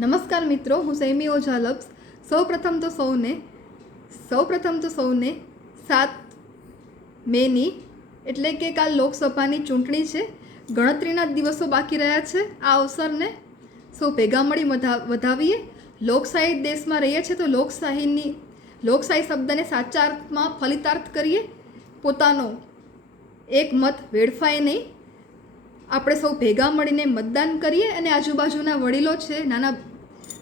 નમસ્કાર મિત્રો, હું સૈમી ઓઝા લબ્સ સૌ પ્રથમ તો સૌને સૌ પ્રથમ તો સૌને સાત મેની, એટલે કે કાલ લોકસભાની ચૂંટણી છે. ગણતરીના દિવસો બાકી રહ્યા છે. આ અવસરને સૌ ભેગા મળી વધા વધાવીએ. લોકશાહી દેશમાં રહીએ છીએ તો લોકશાહીની, લોકશાહી શબ્દને સાચા અર્થમાં ફલિતાર્થ કરીએ. પોતાનો એક મત વેડફાય નહીં. આપણે સૌ ભેગા મળીને મતદાન કરીએ અને આજુબાજુના વડીલો છે, નાના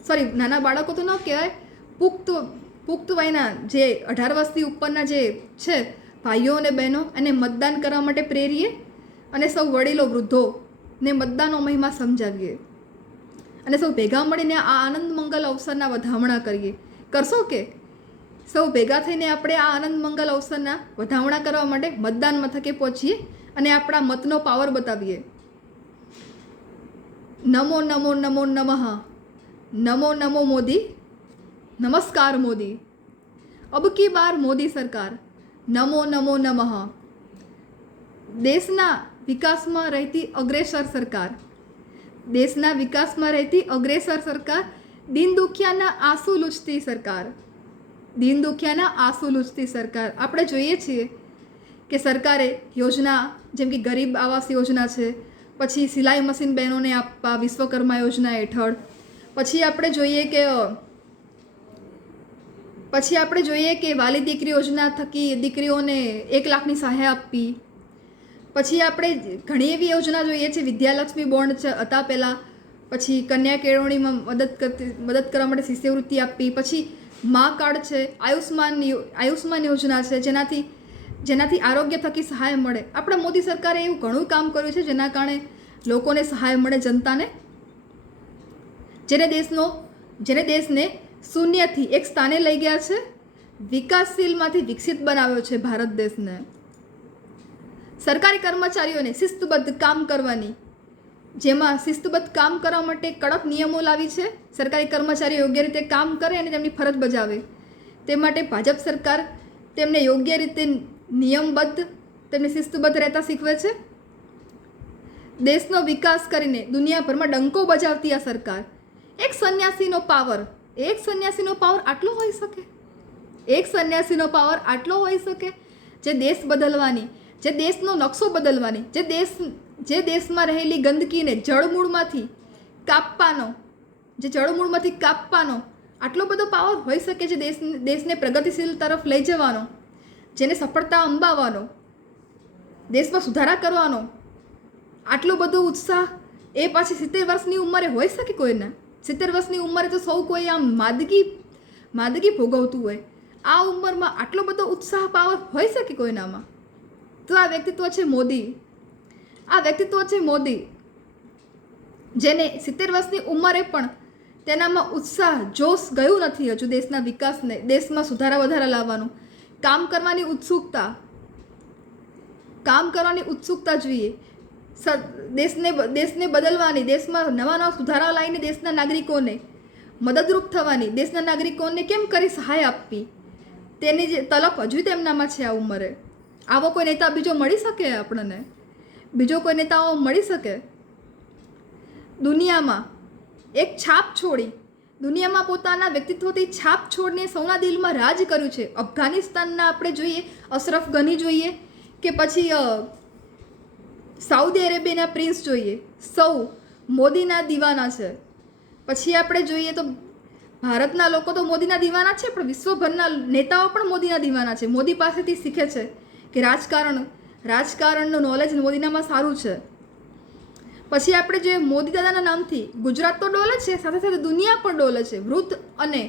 સોરી, નાના બાળકો તો ન કહેવાય, પુખ્ત પુખ્ત વયના જે અઢાર વર્ષથી ઉપરના જે છે, ભાઈઓ અને બહેનો, એને મતદાન કરવા માટે પ્રેરીએ અને સૌ વડીલો વૃદ્ધો ને મતદાનનો મહિમા સમજાવીએ. અને સૌ ભેગા મળીને આ આનંદ મંગલ અવસરના વધામણા કરીએ. કરશો કે? સૌ ભેગા થઈને આપણે આ આનંદ મંગલ અવસરના વધામણા કરવા માટે મતદાન મથકે પહોંચીએ અને આપણા મતનો પાવર બતાવીએ. નમો નમો નમો, નમઃ. નમો નમો મોદી નમસ્કાર મોદી અબ કી બાર મોદી સરકાર નમો નમો નમઃ દેશના વિકાસમાં રહેતી અગ્રેસર સરકાર દેશના વિકાસમાં રહેતી અગ્રેસર સરકાર દીન દુખિયાના આંસુ લૂછતી સરકાર દીન દુખિયાના આંસુ લૂછતી સરકાર આપણે જોઈએ છીએ કે સરકારે યોજના, જેમ કે ગરીબ આવાસ યોજના છે, પછી સિલાઈ મશીન બહેનોને આપવા વિશ્વકર્મા યોજના હેઠળ પછી આપણે જોઈએ કે પછી આપણે જોઈએ કે વાલી દીકરી યોજના થકી દીકરીઓને એક લાખની સહાય આપવી. પછી આપણે ઘણી એવી યોજના જોઈએ છે, વિદ્યાલક્ષ્મી બોન્ડ હતા પહેલાં. પછી કન્યા કેળવણીમાં મદદ કરતી, મદદ કરવા માટે શિષ્યવૃત્તિ આપવી. પછી મા કાર્ડ છે, આયુષ્માન આયુષ્માન યોજના છે, જેનાથી જેનાથી આરોગ્ય થકી સહાય મળે. આપણા મોદી સરકારે એવું ઘણું કામ કર્યું છે, જેના કારણે લોકોને સહાય મળે, જનતાને. જેને દેશનો, જેને દેશને શૂન્યથી એક સ્થાને લઈ ગયા છે, વિકાસશીલમાંથી વિકસિત બનાવ્યો છે ભારત દેશને. સરકારી કર્મચારીઓને શિસ્તબદ્ધ કામ કરવાની, જેમાં શિસ્તબદ્ધ કામ કરવા માટે કડક નિયમો લાવી છે, સરકારી કર્મચારીઓ યોગ્ય રીતે કામ કરે અને તેમની ફરજ બજાવે. તે માટે ભાજપ સરકાર તેમને યોગ્ય રીતે નિયમબદ્ધ, તેમને શિસ્તબદ્ધ રહેતા શીખવે છે. દેશનો વિકાસ કરીને દુનિયાભરમાં ડંકો બજાવતી આ સરકાર એક સંન્યાસીનો પાવર એક સંન્યાસીનો પાવર આટલો હોઈ શકે? એક સંન્યાસીનો પાવર આટલો હોઈ શકે? જે દેશ બદલવાની, જે દેશનો નકશો બદલવાની, જે દેશ, જે દેશમાં રહેલી ગંદકીને જળમૂળમાંથી કાપવાનો, જે જળમૂળમાંથી કાપવાનો આટલો બધો પાવર હોઈ શકે છે દેશ, દેશને પ્રગતિશીલ તરફ લઈ જવાનો, જેને સફળતા અંબાવાનો દેશમાં સુધારા કરવાનો, આટલો બધો ઉત્સાહ એ પાછી સિત્તેર વર્ષની ઉંમરે હોઈ શકે કોઈને? સિત્તેર વર્ષની ઉંમરે તો સૌ કોઈ આમ માદગી માદગી ભોગવતું હોય. આ ઉંમરમાં આટલો બધો ઉત્સાહ પાવર હોઈ શકે કોઈનામાં? તો આ વ્યક્તિત્વ છે મોદી. આ વ્યક્તિત્વ છે મોદી, જેને સિત્તેર વર્ષની ઉંમરે પણ તેનામાં ઉત્સાહ, જોશ ગયું નથી હજુ દેશના વિકાસને, દેશમાં સુધારા વધારા લાવવાનું. કામ કરવાની ઉત્સુકતા, કામ કરવાની ઉત્સુકતા જોઈએ. દેશને દેશને બદલવાની, દેશમાં નવા નવા સુધારા લાવીને દેશના નાગરિકોને મદદરૂપ થવાની, દેશના નાગરિકોને કેમ કરી સહાય આપવી? તેની જે તલપ હજુ તેમનામાં છે આ ઉંમરે. આવો કોઈ નેતા બીજો મળી શકે આપણને? બીજો કોઈ નેતાઓ મળી શકે? દુનિયામાં એક છાપ છોડી, દુનિયામાં પોતાના વ્યક્તિત્વથી છાપ છોડીને સૌના દિલમાં રાજ કર્યું છે. અફઘાનિસ્તાનના આપણે જોઈએ, અશરફ ગની જોઈએ કે પછી સાઉદી અરેબિયાના પ્રિન્સ જોઈએ. સૌ મોદીના દીવાના છે. પછી આપણે જોઈએ તો ભારતના લોકો તો મોદીના દીવાના છે, પણ વિશ્વભરના નેતાઓ પણ મોદીના દીવાના છે. મોદી પાસેથી શીખે છે કે રાજકારણ, રાજકારણનું નોલેજ મોદીનામાં સારું છે. પછી આપણે જોઈએ મોદી દાદાના નામથી ગુજરાત તો ડોલે છે, સાથે સાથે દુનિયા પણ ડોલે છે. વૃદ્ધ અને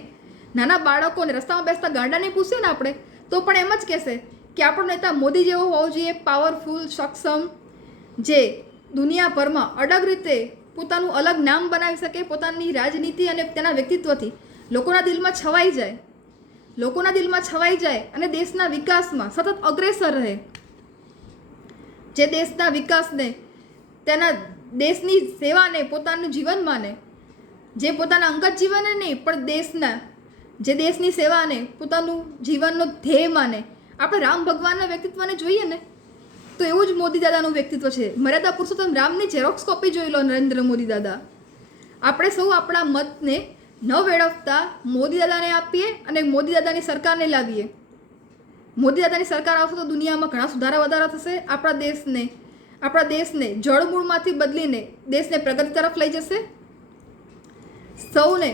નાના બાળકોને રસ્તામાં બેસતા ગાંડાને પૂછીએ ને આપણે, તો પણ એમ જ કહેશે કે આપણો નેતા મોદી જેવો હોવો જોઈએ પાવરફુલ સક્ષમ જે દુનિયાભરમાં અડગ રીતે પોતાનું અલગ નામ બનાવી શકે, પોતાની રાજનીતિ અને તેના વ્યક્તિત્વથી લોકોના દિલમાં છવાઈ જાય. લોકોના દિલમાં છવાઈ જાય અને દેશના વિકાસમાં સતત અગ્રેસર રહે. જે દેશના વિકાસને, તેના દેશની સેવાને, પોતાનું જીવન માને, જે પોતાના અંગત જીવનને નહીં, પણ દેશના, જે દેશની સેવાને, પોતાનું જીવનનો ધ્યેય માને. આપણે રામ ભગવાનના વ્યક્તિત્વને જોઈએ ને તો એવું જ મોદી દાદાનું વ્યક્તિત્વ છે. મર્યાદા પુરુષોત્તમ રામની ઝેરોક્સ કોપી જોઈ લો નરેન્દ્ર મોદી દાદા. આપણે સૌ આપણા મતને ન વેડફતા મોદી દાદાને આપીએ અને મોદી દાદાની સરકારને લાવીએ. મોદી દાદાની સરકાર આવશે તો દુનિયામાં ઘણા સુધારા વધારા થશે. આપણા દેશને આપણા દેશને જળમૂળમાંથી બદલીને દેશને પ્રગતિ તરફ લઈ જશે. સૌને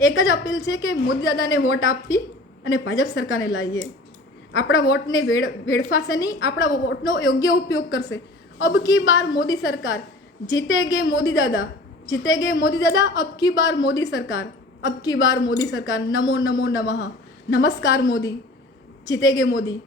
એક જ અપીલ છે કે મોદી દાદાને વોટ આપવી અને ભાજપ સરકારને લાવીએ. આપણા વોટને વેડ, વેડફાશે નહીં, આપણા વોટનો યોગ્ય ઉપયોગ કરશે. અબ કી બાર મોદી સરકાર? જીતે ગે મોદી દાદા. જીતે ગે મોદી દાદા, અબ કી બાર મોદી સરકાર. અબ કી બાર મોદી સરકાર. નમો નમો નમઃ. નમસ્કાર મોદી. જીતે ગે મોદી.